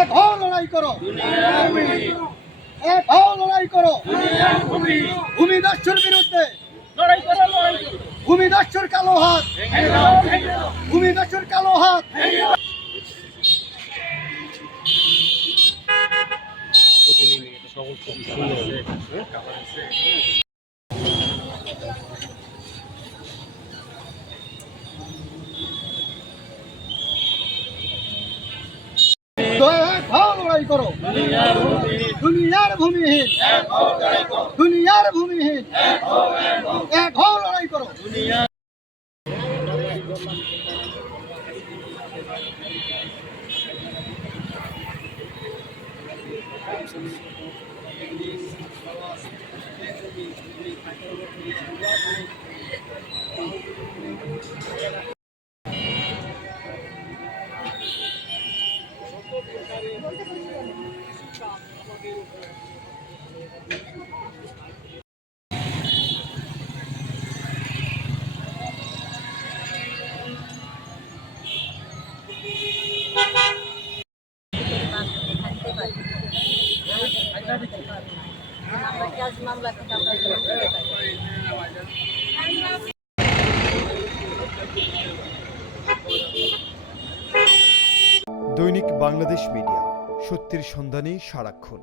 এক হও লড়াই করো, এক হও লড়াই করো ভূমিদস্যুর বিরুদ্ধে, ভূমিদস্যুর কালো হাত, ভূমিদস্যুর কালো হাত। এক হও লড়াই করো দুনিয়ার ভূমিহীন, দুনিয়ার ভূমিহীন, এক হও লড়াই করো। দৈনিক বাংলাদেশ মিডিয়া, সত্যের সন্ধানে সারাক্ষণ।